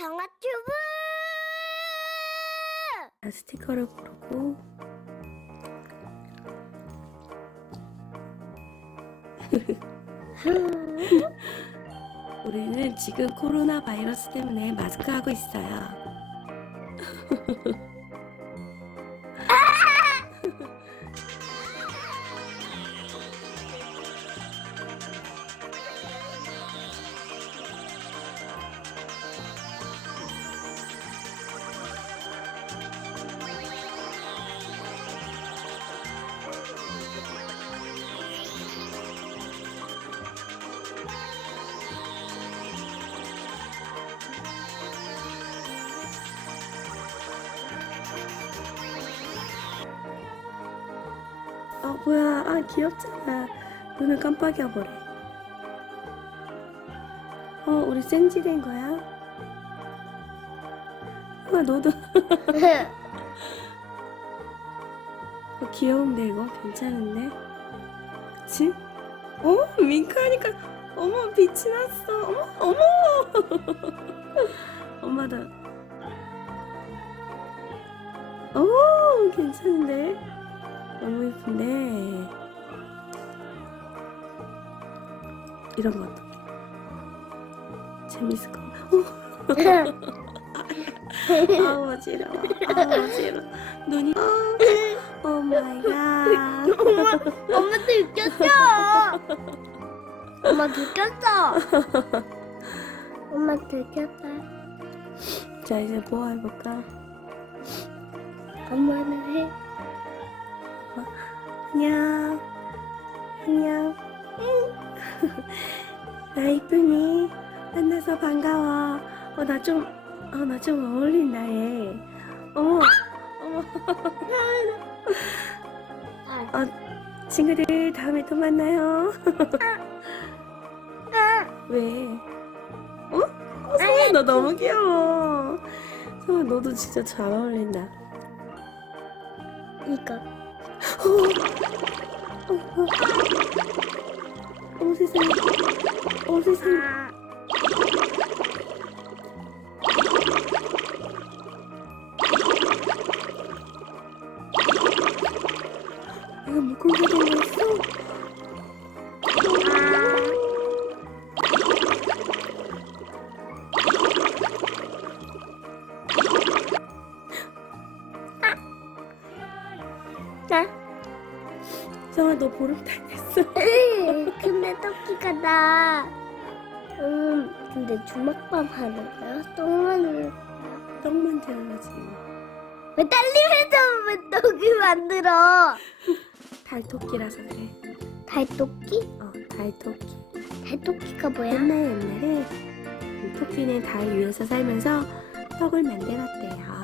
정아튜브 스티커를 고르고 우리는 지금 코로나 바이러스 때문에 마스크 하고 있어요. 뭐야? 아 귀엽잖아. 눈을 깜빡여 버려. 어 우리 센지 된 거야? 아 너도 어, 귀여운데 이거 괜찮은데? 그치? 어 윙크하니까 어머 빛이 났어 어머 어머 엄마다 오 괜찮은데 너무 예쁜데. 이런 것도 재밌을 것 같아. 아 어지러워. 아 어지러워. 눈이. 오 마이 갓. 엄마 엄마 들켰어. 엄마 들켰어. 엄마 들켰다. 자 이제 뭐 해볼까? 엄마는 해 안녕. 안녕. 나 이쁜이. 만나서 반가워. 어 나 좀 어 나 좀 어울린다 얘. 어머. 어머. 어, 친구들 다음에 또 만나요. 왜? 어? 어 성아 너 너무 귀여워. 성아 너도 진짜 잘 어울린다. 이거 어, 어, 어, 세상에. 어, 세상에. 내가 물고기가 된 거였어? 보름달 됐어. 근데 토끼가 나 음, 근데 주먹밥 하는 거야? 똥만 왜, 떡만 되는 거지. 왜 딸리면서 왜 떡을 만들어? 달토끼라서 그래. 달토끼? 어, 달토끼. 달토끼가 뭐야? 옛날 옛날에 이 토끼는 달 위에서 살면서 떡을 만들었대요.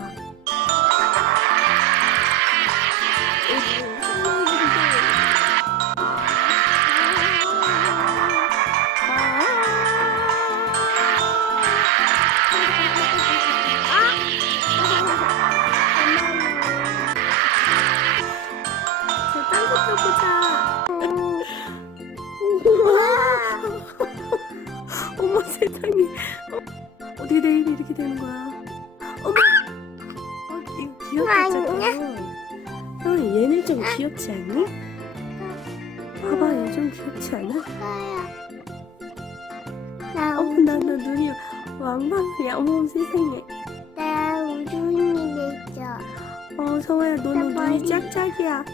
보자. 어머 세상에. 어, 어떻게 내 입이 이렇게 되는 거야? 어머. 어, 이거 귀엽다 진짜. 어, 얘는 좀 귀엽지 않니? 봐봐, 얘 좀 귀엽지 않아? 나, 어, 나, 나 눈이 왕방울이야. 어머 세상에. 나 우주인이 됐어. 어, 성아야, 너는 나 눈이. 짝짝이야.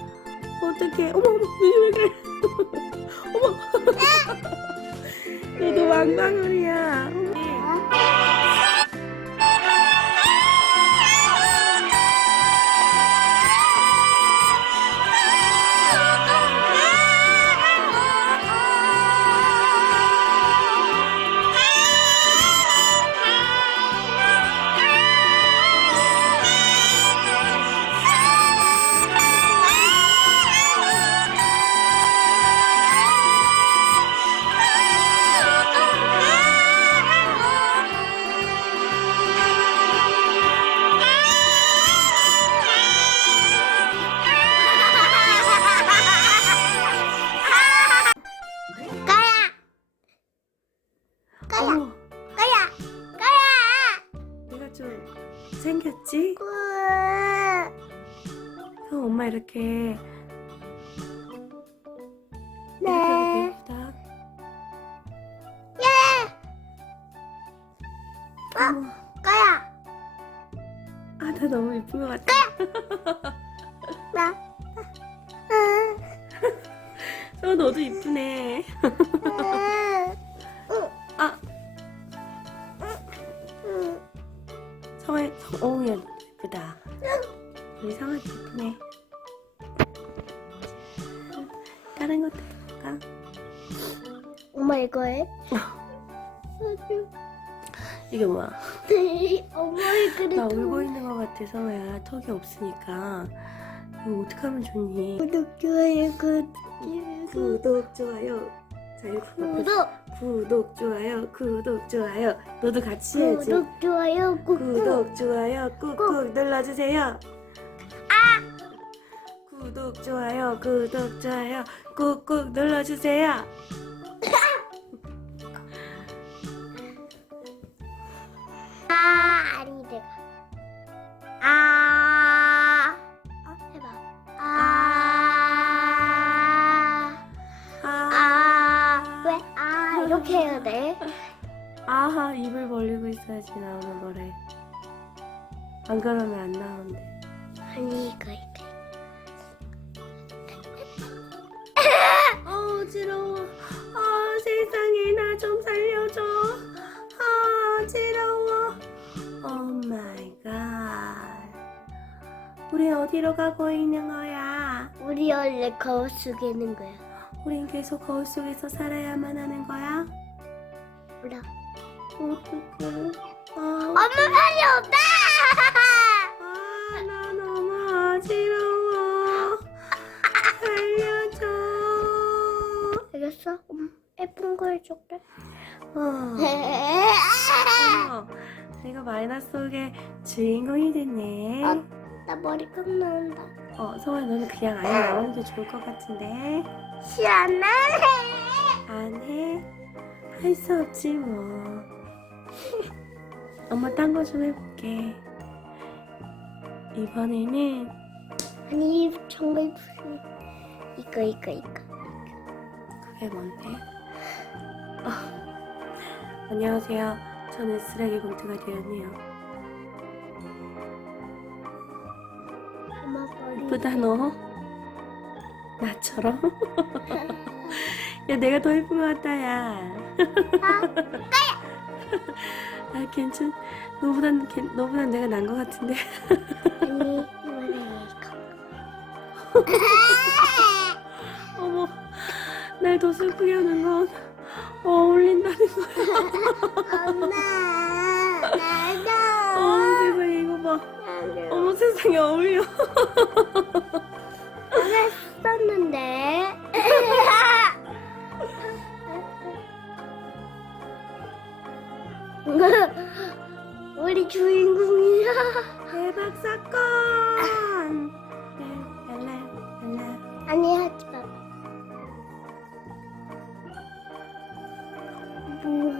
어떡해. 어머, 어머, 눈이 왜 그래. 어머. 너도 왕방울이야. 생겼지? 꿀. 형 엄마 이렇게 네. 예쁘다. 예. 어머, 거야. 아, 나 너무 예쁜 것 같아. 나. 응. 어, 너도 이쁘네. 성아 예쁘네. 다른 것도 해볼까? 엄마 이거 해? 이게 뭐야? 엄마 이거 나 울고 있는 것 같아, 성아야. 턱이 없으니까. 이거 어떡하면 좋니? 구독 좋아요 구독 구독, 좋아요. 자, 구독 구독, 좋아요, 구독, 좋아요. 너도 같이 해야지. 구독 좋아요 꾹꾹 구독, 좋아요, 꾹꾹 눌러주세요. 아! 구독, 좋아요, 구독, 좋아요, 꾹꾹 눌러주세요. 아 아니 내가 아 아, 해봐 아 아, 아, 왜? 아, 이렇게 해야 돼. 아하, 입을 벌리고 있어야지 나오는 거래. 안 그러면 안 나오는데. 아니, 이거, 이거. 어, 어지러워. 아, 세상에, 나 좀 살려줘. 아, 어지러워. 오 마이 갓. 우리 어디로 가고 있는 거야? 우리 원래 거울 속에 있는 거야. 우린 계속 거울 속에서 살아야만 하는 거야? 몰라. 어떡해. 아, 엄마 말이 없다! 아, 나 너무 어지러워. 알겠어? 음, 예쁜 거 해줄게. 어. 어, 내가 마이너스 속의 주인공이 됐네. 아. 나 머리 깎 나온다. 어, 성아 너는 그냥 아예 나오는 게 좋을 것 같은데. 시원해! 안 해? 할 수 없지 뭐. 엄마 딴 거 좀 해볼게. 이번에는 아니, 정말 무슨. 이거, 이거, 이거. 그게 뭔데? 어, 안녕하세요. 저는 쓰레기 봉투가 되었네요. 예쁘다 너. 나처럼? 야 내가 더 예쁜 것 같다 야. 아 괜찮. 너보단 괜- 너보단 내가 난 것 같은데. 아니, 뭐래, 이거. 날 더 슬프게 하는 건 어울린다는 거야. 엄마, 나도. 어머 세상에 이거 봐. 나도. 어머 세상에 어울려. 했었는데. 우리 주인공이야. 대박 사건. 랄랄랄라. 아니 하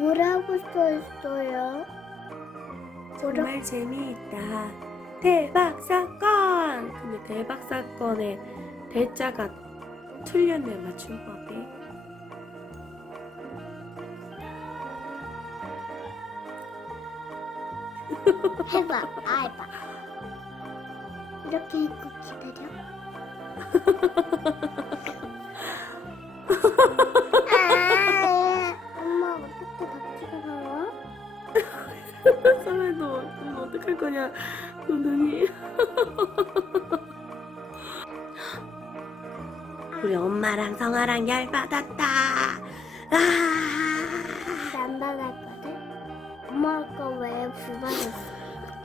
뭐라고 써있어요? 정말 재미있다. 대박 사건. 근데 대박 사건의 대자가 틀렸네 맞춤법이. 해봐. 아 해봐. 이렇게 입고 기다려. 아, 거냐? 너 눈이. 우리 엄마랑 성아랑 열 받았다. 아. 안 받았거든? 엄마 아까 왜 불받았어?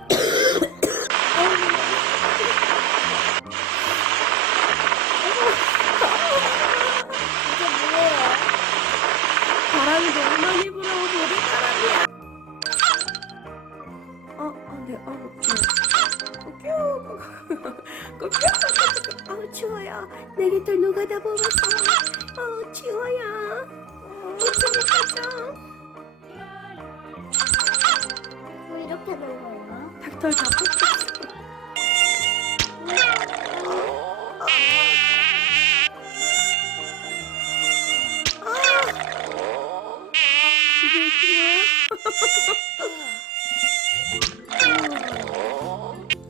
아우 추워요. 내 깃털 누가 다 뽑았어. 아우 추워요. 이렇게 된 거예요? 닭털 다 아, 이게 뭐야?